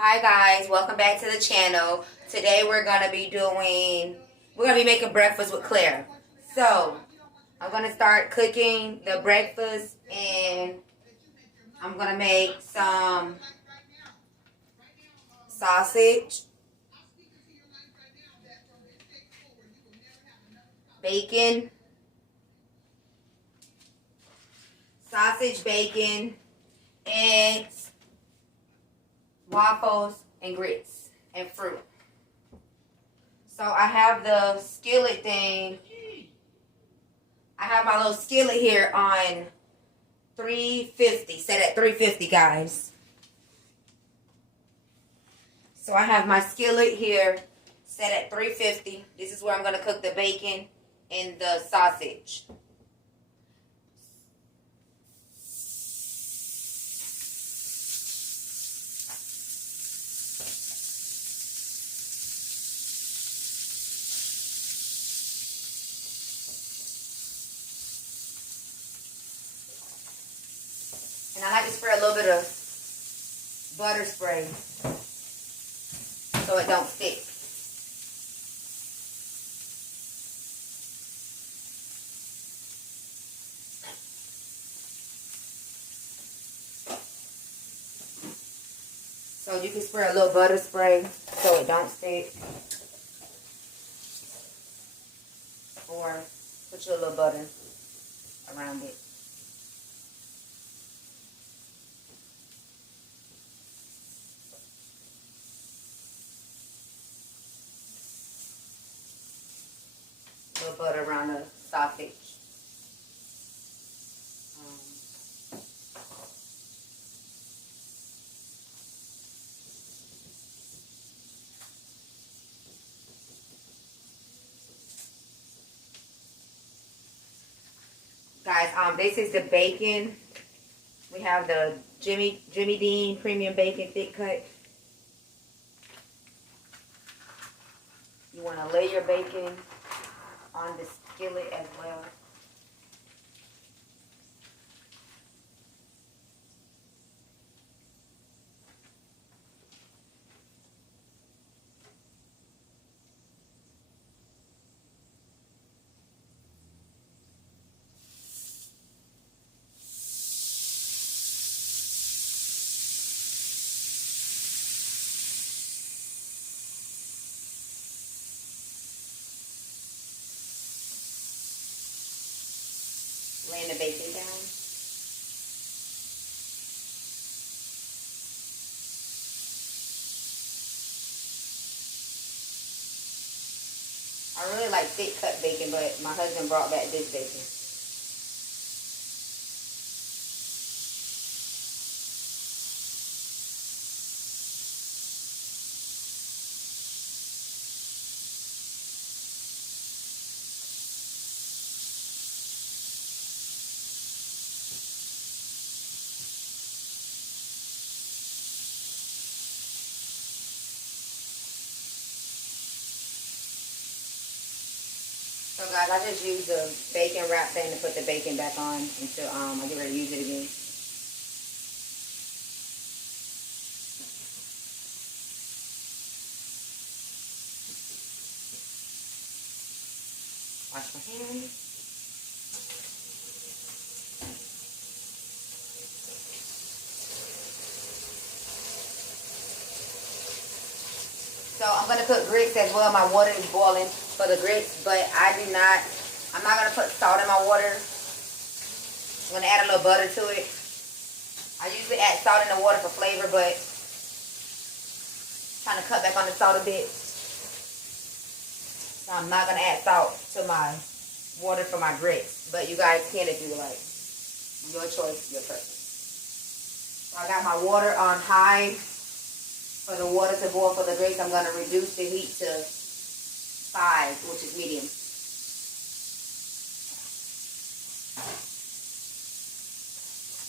Hi guys, welcome back to the channel. Today we're gonna be making breakfast with Claire. So I'm gonna start cooking the breakfast, and I'm gonna make some sausage, bacon, eggs, waffles, and grits, and fruit. So I have the skillet thing. I have my little skillet here on 350, set at 350, guys. So I have my skillet here set at 350. This is where I'm going to cook the bacon and the sausage. And I like to spray a little bit of butter spray so it don't stick. So you can spray a little butter spray so it don't stick. Or put your little butter around it. A little butter around the sausage. Guys, this is the bacon. We have the Jimmy Dean premium bacon thick cut. You want to lay your bacon on the skillet as well. Laying the bacon down. I really like thick cut bacon, but my husband brought back this bacon. So guys, I just used the bacon wrap thing to put the bacon back on until I get ready to use it again. Wash my hands. So I'm going to put grits as well. My water is boiling for the grits, but I'm not going to put salt in my water. I'm going to add a little butter to it. I usually add salt in the water for flavor, but I'm trying to cut back on the salt a bit. So I'm not going to add salt to my water for my grits, but you guys can if you would like. Your choice, your preference. So I got my water on high. For the water to boil for the grits, I'm going to reduce the heat to 5, which is medium.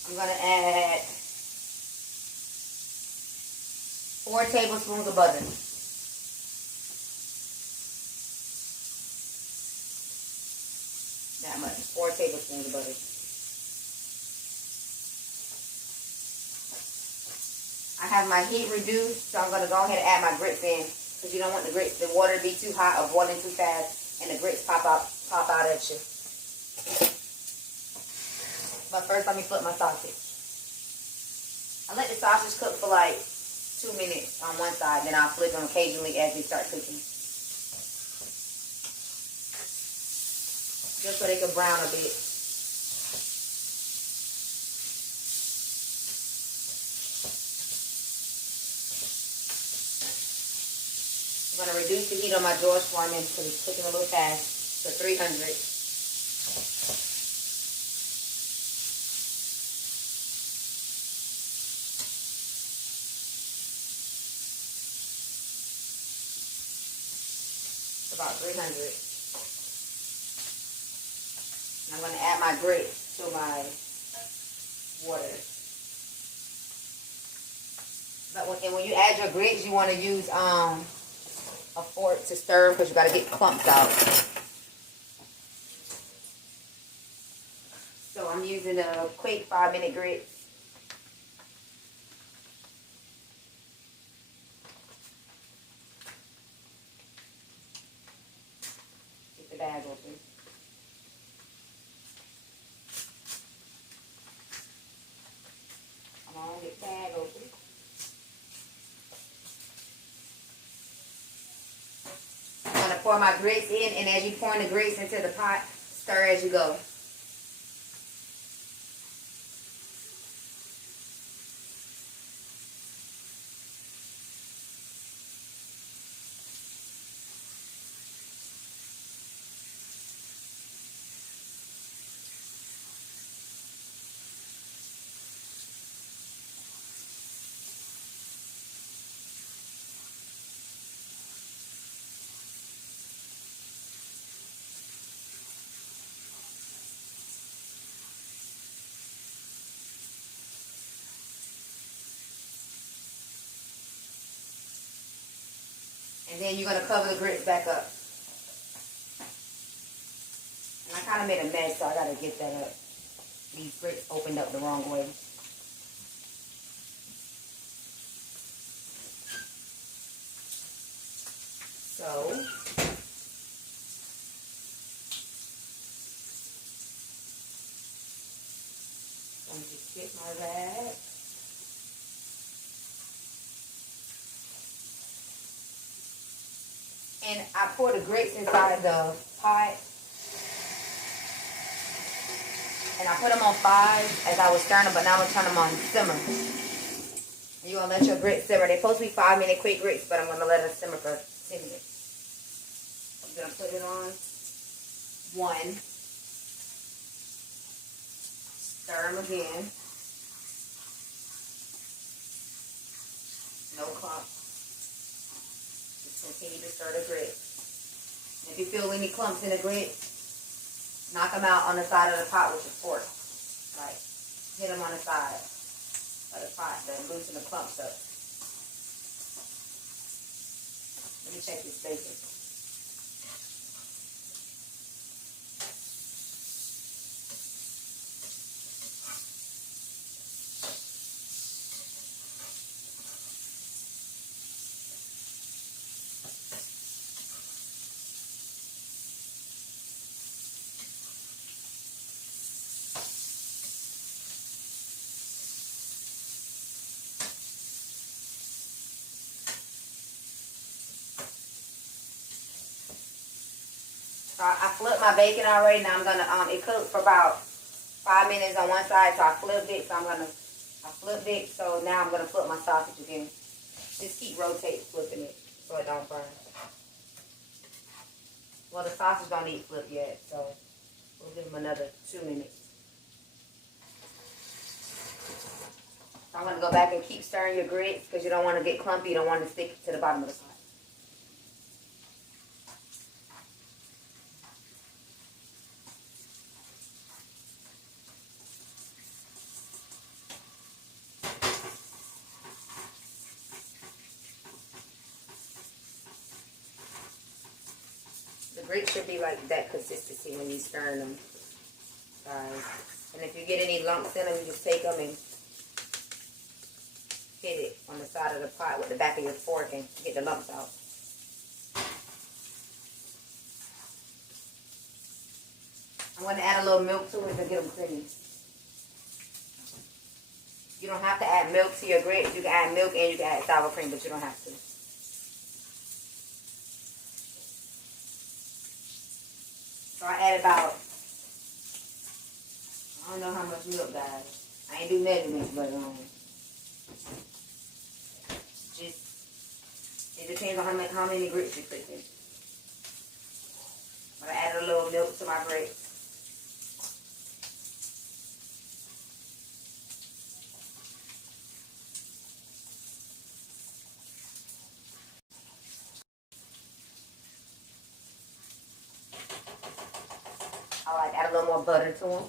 I'm going to add 4 tablespoons of butter. That much, 4 tablespoons of butter. I have my heat reduced, so I'm going to go ahead and add my grits in. Because you don't want the water to be too hot or boiling too fast and the grits pop out at you. But first, let me flip my sausage. I let the sausage cook for like 2 minutes on one side, then I'll flip them occasionally as they start cooking. Just so they can brown a bit. I'm going to reduce the heat on my George Foreman because it's cooking a little fast to 300. About 300. And I'm going to add my grits to my water. But when you add your grits, you want to use a fork to stir because you got to get clumps out. So I'm using a quick 5-minute grits. Get the bag open. Come on, get the bag open. I'm going to pour my grits in, and as you pour the grits into the pot, stir as you go. And then you're going to cover the grits back up. And I kind of made a mess, so I got to get that up. These grits opened up the wrong way. So, I'm going to just get my rag. And I pour the grits inside the pot. And I put them on 5 as I was stirring them, but now I'm going to turn them on simmer. And you're going to let your grits simmer. They're supposed to be 5-minute quick grits, but I'm going to let them simmer for 10 minutes. I'm going to put it on 1. Stir them again. No clumps. Just continue to stir the grits. If you feel any clumps in the grits, knock them out on the side of the pot with your fork. Like, hit them on the side of the pot to loosen the clumps up. Let me check this bacon. So I flipped my bacon already. Now I'm gonna it cooked for about 5 minutes on one side, so I flipped it. So I flipped it. So now I'm gonna flip my sausage again. Just keep rotating, flipping it so it don't burn. Well, the sausage don't need flip yet, so we'll give them another 2 minutes. So I'm gonna go back and keep stirring your grits because you don't want to get clumpy. You don't want to stick to the bottom of the pot. The grits should be like that consistency when you stir them, guys. And if you get any lumps in them, you just take them and hit it. on the side of the pot with the back of your fork and get the lumps out. I'm going to add a little milk to it to get them creamy. You don't have to add milk to your grits. You can add milk and you can add sour cream, but you don't have to. So I add about, I don't know how much milk, guys. I ain't do measurements, but just, it depends on how many grits you're cooking. But I added a little milk to my grits. I like add a little more butter to them.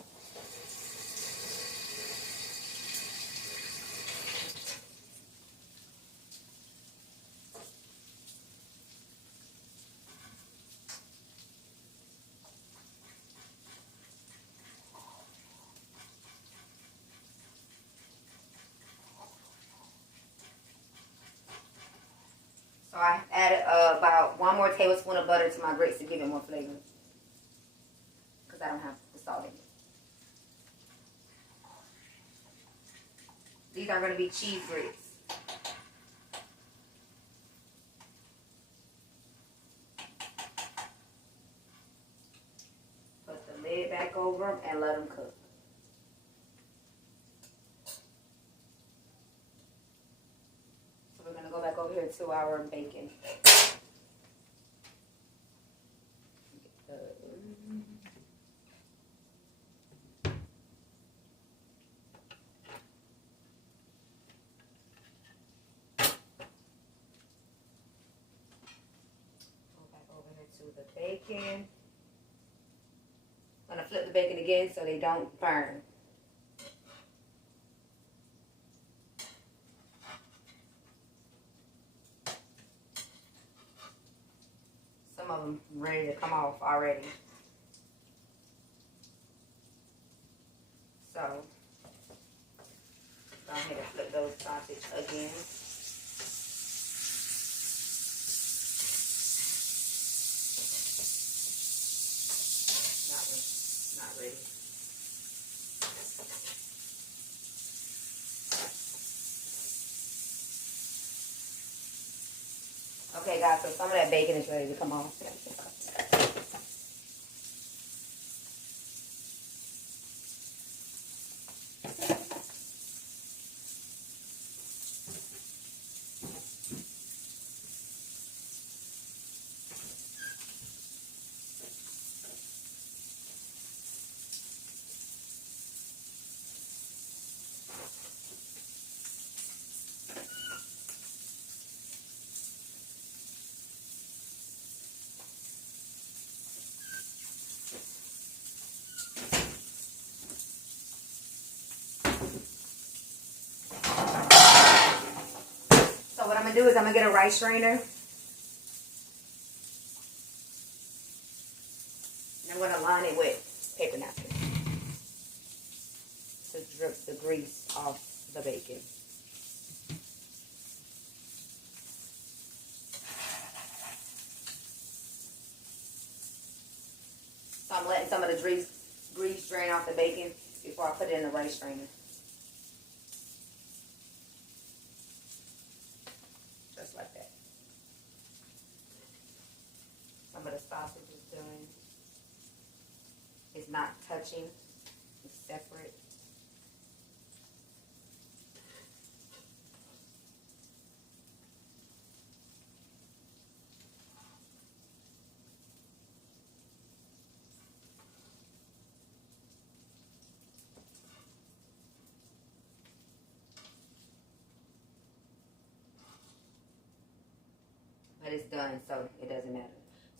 So I added about 1 more tablespoon of butter to my grits to give it more flavor. Because I don't have the salt in it. These are going to be cheese grits. Put the lid back over them and let them cook. So we're going to go back over here to our bacon. To the bacon. I'm going to flip the bacon again so they don't burn. Some of them ready to come off already. So, go ahead and flip those sausage again. Not ready. Okay, guys, so some of that bacon is ready to come off. So what I'm going to do is I'm going to get a rice strainer. And I'm going to line it with paper napkin to drip the grease off the bacon. So I'm letting some of the grease drain off the bacon before I put it in the rice strainer. Just like that. Some of the sausage is done. It's not touching. It's separate. But it's done, so it doesn't matter.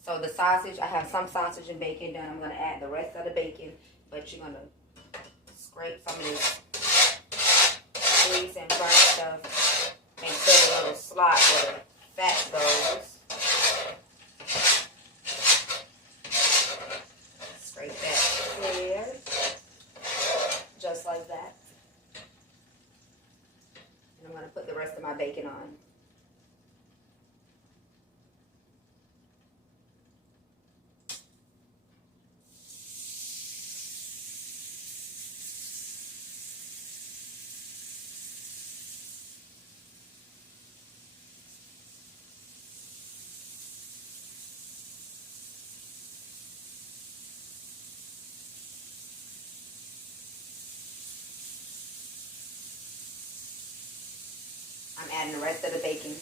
So the sausage, I have some sausage and bacon done. I'm going to add the rest of the bacon, but you're going to scrape some of this grease and burnt stuff and put a little slot where the fat goes. Scrape that there, just like that. And I'm going to put the rest of my bacon on. I'm adding the rest of the bacon.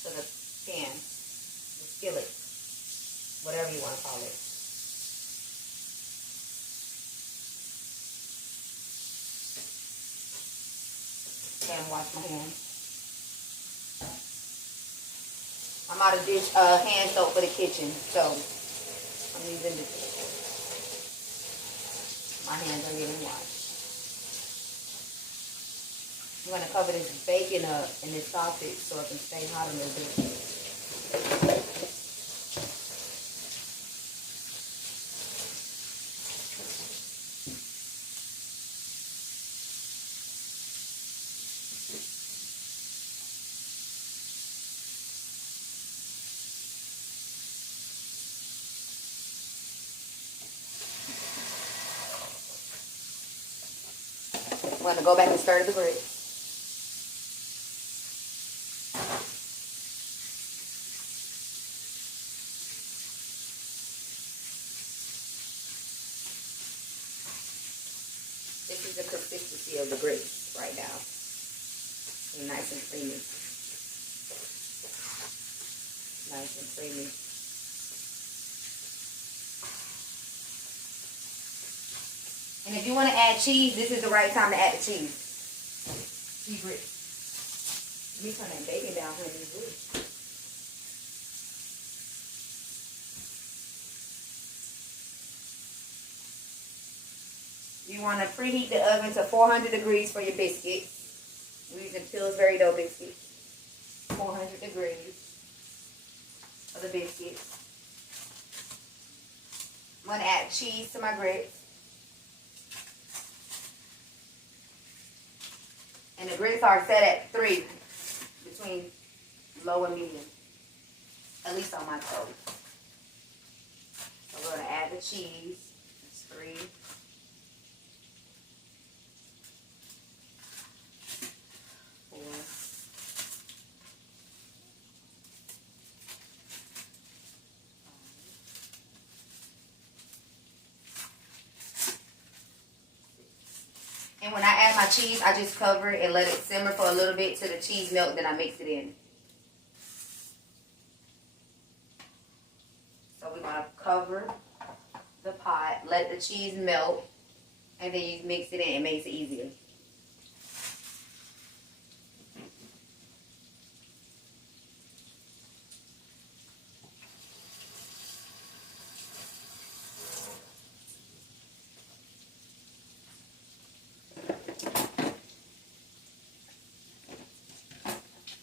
To the pan, the skillet, whatever you want to call it. Okay, I'm washing my hands. I'm out of hand soap for the kitchen, so I'm using my hands are getting washed. I'm going to cover this bacon up in this sausage so it can stay hot a little bit. I'm going to go back and stir the grits. This is the consistency of the grits right now. They're nice and creamy. Nice and creamy. And if you want to add cheese, this is the right time to add the cheese. Cheese grits. Let me turn that bacon down when it's good. You want to preheat the oven to 400 degrees for your biscuits. We're using Pillsbury dough biscuits. 400 degrees for the biscuits. I'm going to add cheese to my grits. And the grits are set at 3, between low and medium, at least on my stove. So we're going to add the cheese. It's 3. 4. And when I add my cheese, I just cover it and let it simmer for a little bit till the cheese melts, then I mix it in. So we're going to cover the pot, let the cheese melt, and then you mix it in. It makes it easier.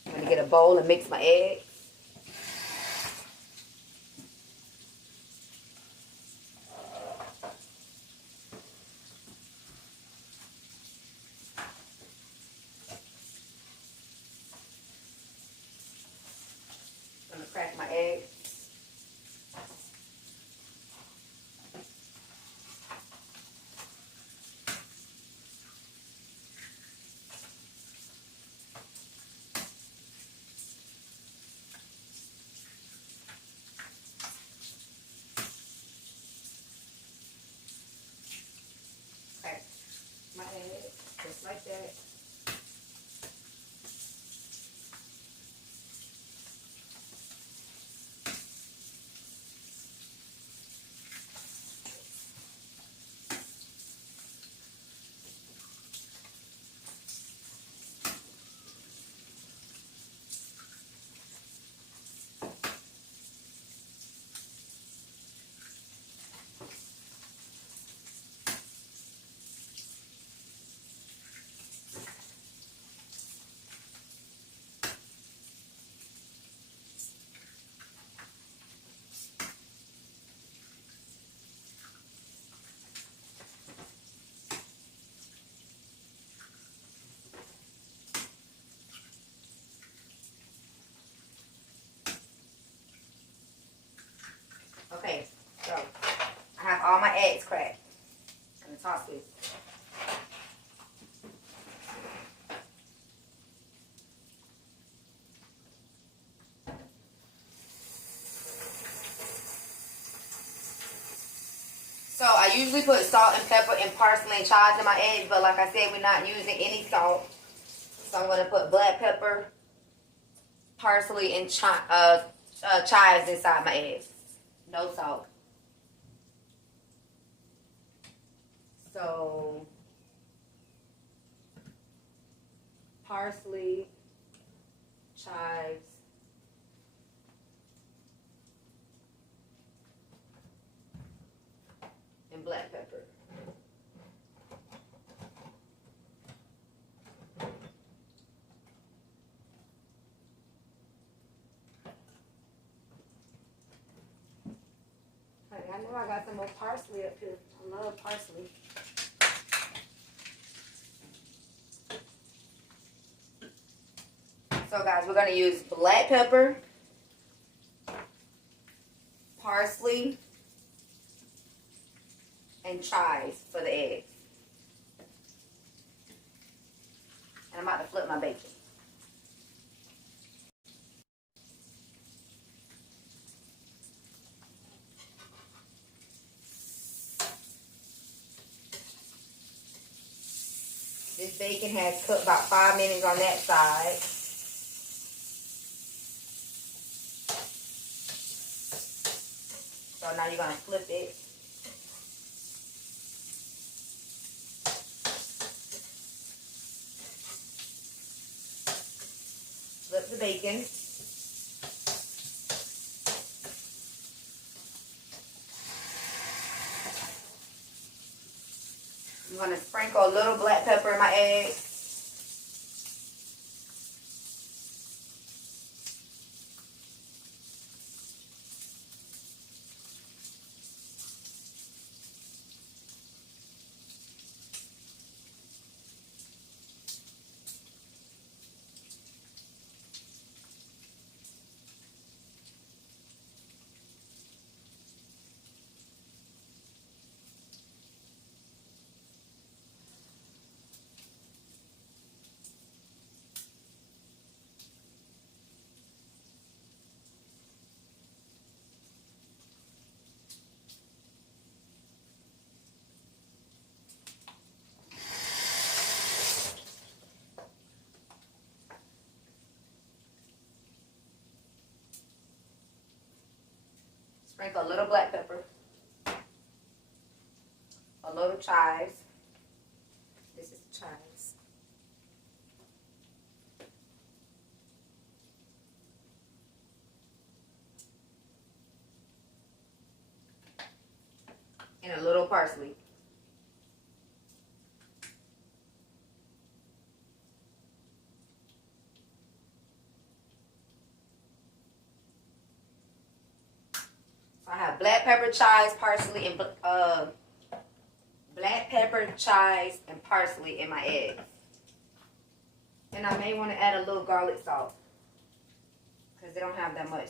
I'm going to get a bowl and mix my eggs. I'm going to crack my eggs. parsley. So I usually put salt and pepper and parsley and chives in my eggs, but like I said, we're not using any salt. So I'm going to put black pepper, parsley, and chives inside my eggs. No salt. So parsley, chives, and black pepper. Honey, I know I got some more parsley up here. I love parsley. So guys, we're going to use black pepper, parsley, and chives for the eggs. And I'm about to flip my bacon. This bacon has cooked about 5 minutes on that side. So now you're going to flip it. Flip the bacon. I'm going to sprinkle a little black pepper in my eggs. Sprinkle a little black pepper, a little chives. This is the chives. And a little parsley. So I have black pepper, chives, parsley, and black pepper, chives, and parsley in my eggs. And I may want to add a little garlic salt because they don't have that much.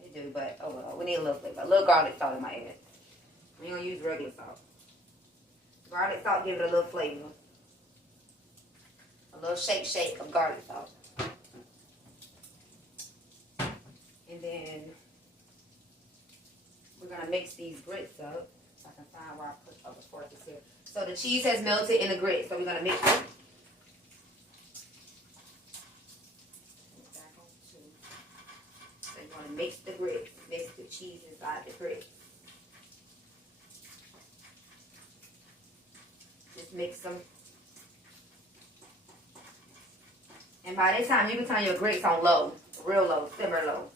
They do, but oh well, we need a little flavor. A little garlic salt in my eggs. We don't use regular salt. Garlic salt give it a little flavor. A little shake of garlic salt. And then we're going to mix these grits up. So I can find where I put other forks here. So the cheese has melted in the grits. So we're going to mix it. So you're going to mix the grits. Mix the cheese inside the grits. Just mix them. And by this time, you can turn your grits on low. Real low. Simmer low.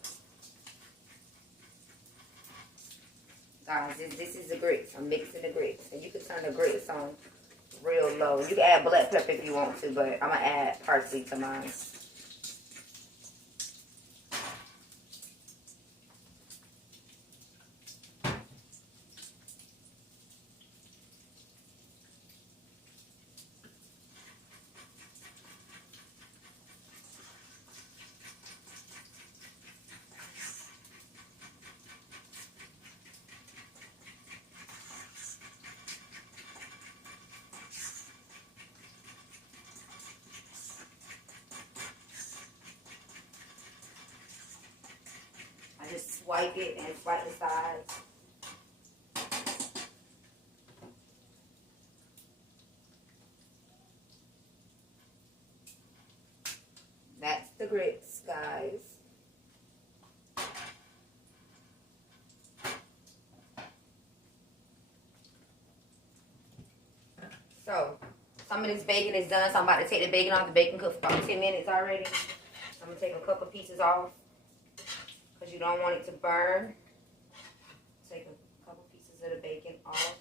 Guys, this is the grits. I'm mixing the grits. And you can turn the grits on real low. You can add black pepper if you want to, but I'm going to add parsley to mine. Swipe it and swipe the sides. That's the grits, guys. So, some of this bacon is done, so I'm about to take the bacon off. The bacon cooked for about 10 minutes already. I'm going to take a couple pieces off because you don't want it to burn. Take a couple pieces of the bacon off.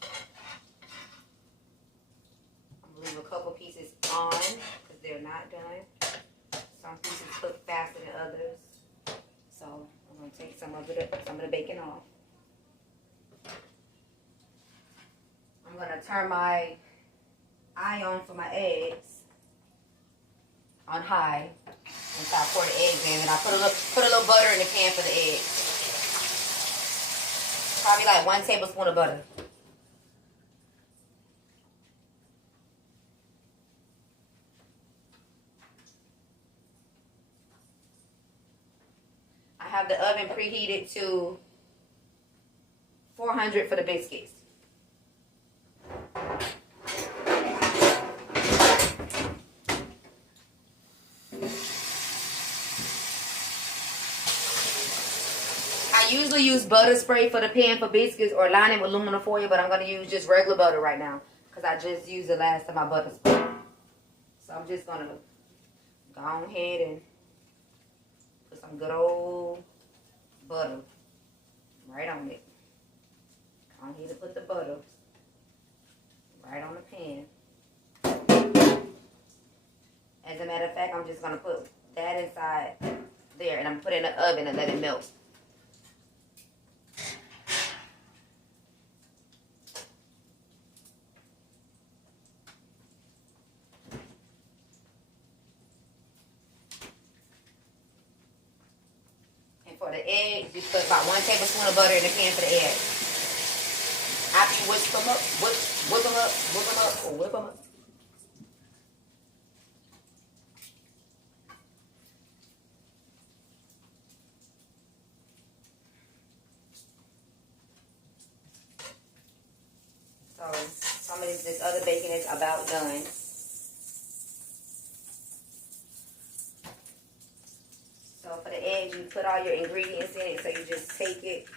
I'm going to leave a couple pieces on because they're not done. Some pieces cook faster than others. So, I'm going to take some of the bacon off. I'm going to turn my iron for my eggs on high, and so I pour the eggs in, and I put a little butter in the pan for the eggs. Probably like 1 tablespoon of butter. I have the oven preheated to 400 for the biscuits. I usually use butter spray for the pan for biscuits or line it with aluminum foil, but I'm going to use just regular butter right now because I just used the last of my butter spray. So I'm just going to go ahead and put some good old butter right on it. Go ahead and put the butter right on the pan. As a matter of fact, I'm just going to put that inside there, and I'm going to put it in the oven and let it melt. For the eggs, you put about 1 tablespoon of butter in the pan for the eggs. After you whip them up, whip them up, or whip them up. So some of this other bacon is about done. So for the eggs, you put all your ingredients in it. So you just take it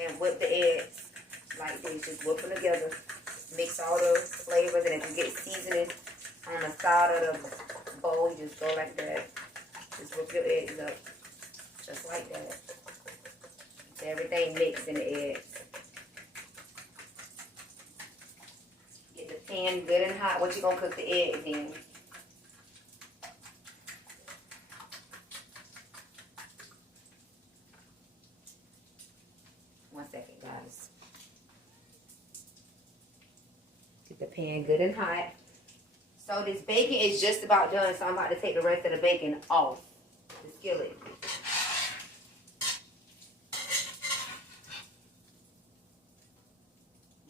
and whip the eggs like this. Just whip them together. Mix all the flavors. And if you get seasoning on the side of the bowl, you just go like that. Just whip your eggs up. Just like that. Get everything mixed in the eggs. Get the pan good and hot. What you going to cook the eggs in? Guys, get the pan good and hot. So this bacon is just about done, so I'm about to take the rest of the bacon off the skillet.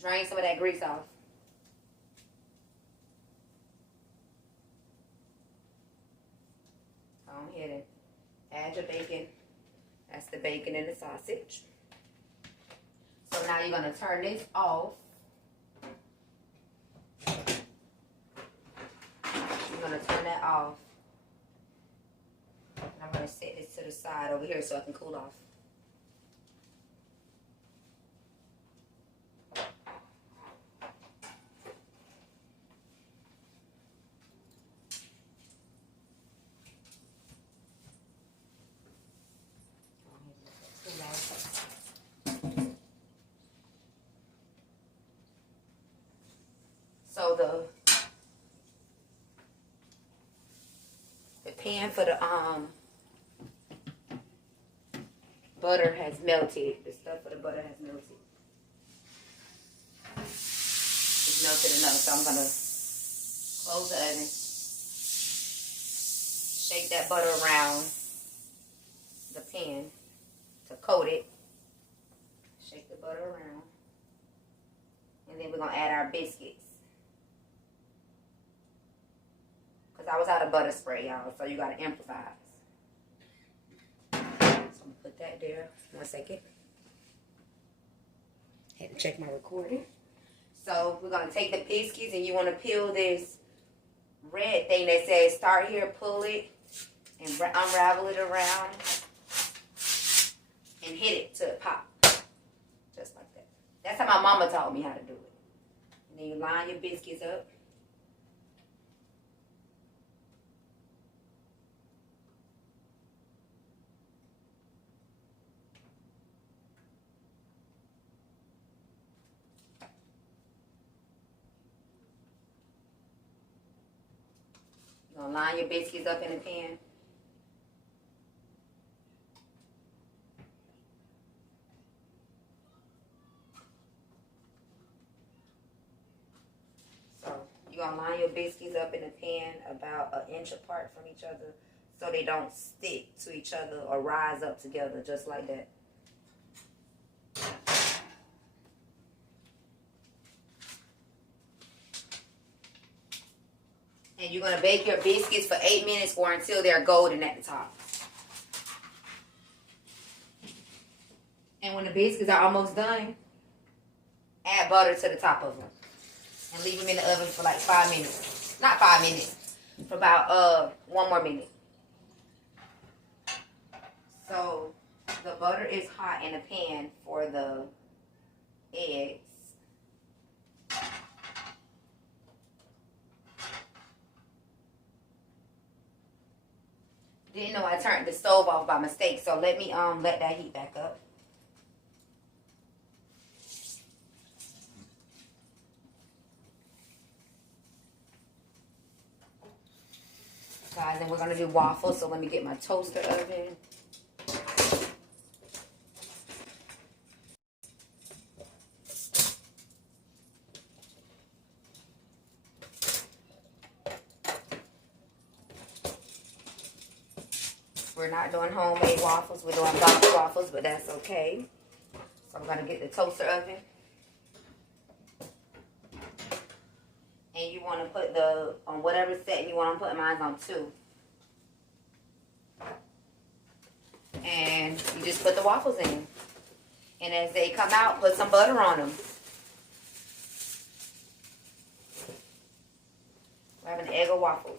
Drain some of that grease off. Go ahead and add your bacon. That's the bacon and the sausage. So now you're going to turn this off. You're going to turn that off. And I'm going to set this to the side over here so it can cool off. So the pan for the butter has melted. The stuff for the butter has melted. It's melted enough, so I'm gonna close the oven. Shake that butter around the pan to coat it. Shake the butter around. And then we're gonna add our biscuits. Because I was out of butter spray, y'all, so you gotta improvise. So I'm gonna put put that there. 1 second. Had to check my recording. So we're going to take the biscuits and you want to peel this red thing that says start here, pull it, and unravel it around and hit it to pop. Just like that. That's how my mama taught me how to do it. And then you line your biscuits up. You're going to line your biscuits up in the pan. So you're going to line your biscuits up in the pan about 1 inch apart from each other so they don't stick to each other or rise up together just like that. And you're going to bake your biscuits for 8 minutes or until they're golden at the top. And when the biscuits are almost done, add butter to the top of them. And leave them in the oven for like 5 minutes. Not 5 minutes. For about 1 more minute. So the butter is hot in the pan for the eggs. Didn't know I turned the stove off by mistake, so let me let that heat back up. Guys, and we're gonna do waffles, so let me get my toaster oven. We're not doing homemade waffles. We're doing box waffles, but that's okay. So I'm going to get the toaster oven. And you want to put on whatever setting you want. I'm putting mine on 2. And you just put the waffles in. And as they come out, put some butter on them. We're having egg or waffles.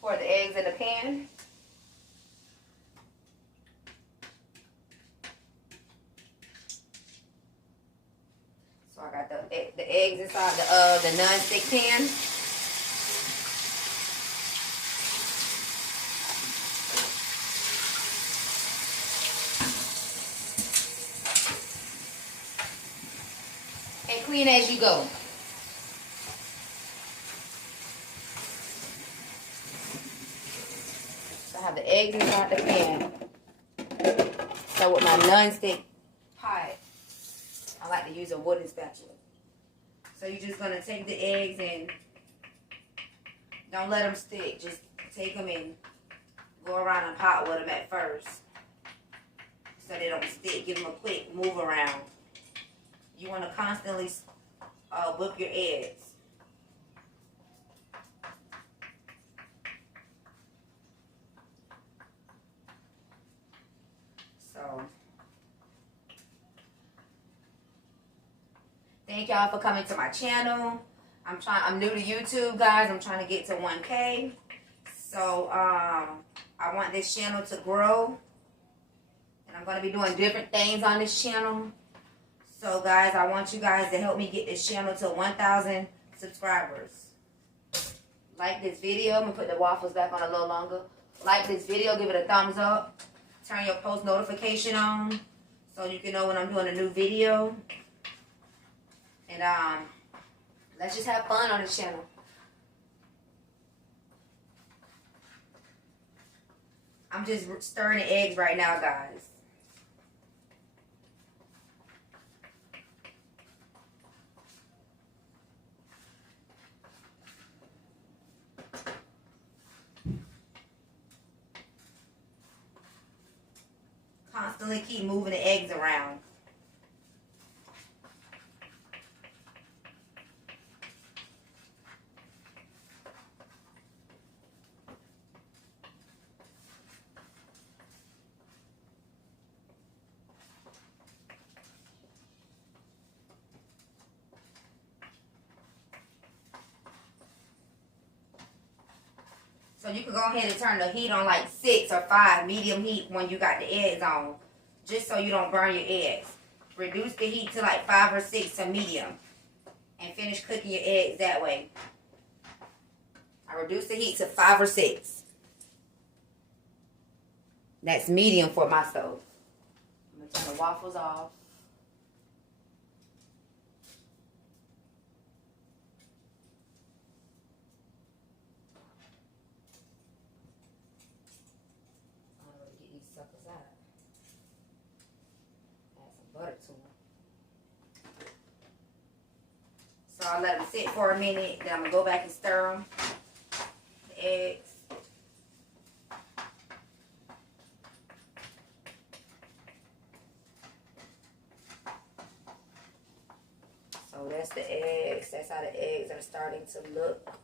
Pour the eggs in the pan. So I got the eggs inside the non-stick pan. And clean as you go. I have the eggs inside the pan. So with my non-stick pot, I like to use a wooden spatula. So you're just going to take the eggs and don't let them stick. Just take them and go around the pot with them at first. So they don't stick. Give them a quick move around. You want to constantly whip your eggs. So, thank y'all for coming to my channel. I'm new to YouTube, guys. I'm trying to get to 1K. So, I want this channel to grow. And I'm going to be doing different things on this channel. So, guys, I want you guys to help me get this channel to 1,000 subscribers. Like this video. I'm going to put the waffles back on a little longer. Like this video. Give it a thumbs up. Turn your post notification on so you can know when I'm doing a new video. And let's just have fun on this channel. I'm just stirring the eggs right now, guys. Constantly keep moving the eggs around. So you can go ahead and turn the heat on like 6 or 5, medium heat when you got the eggs on, just so you don't burn your eggs. Reduce the heat to like 5 or 6 to medium, and finish cooking your eggs that way. I reduce the heat to 5 or 6. That's medium for my stove. I'm going to turn the waffles off. I'm going to get these suckers out. Add some butter to them. So I'll let them sit for a minute. Then I'm going to go back and stir them. The eggs. So that's the eggs. That's how the eggs are starting to look.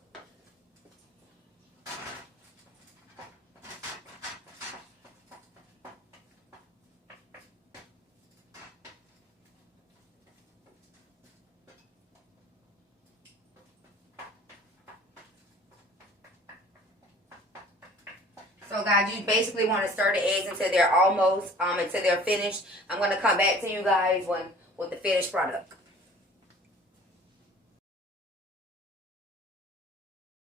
So guys, you basically want to stir the eggs until they're almost, until they're finished. I'm going to come back to you guys with the finished product.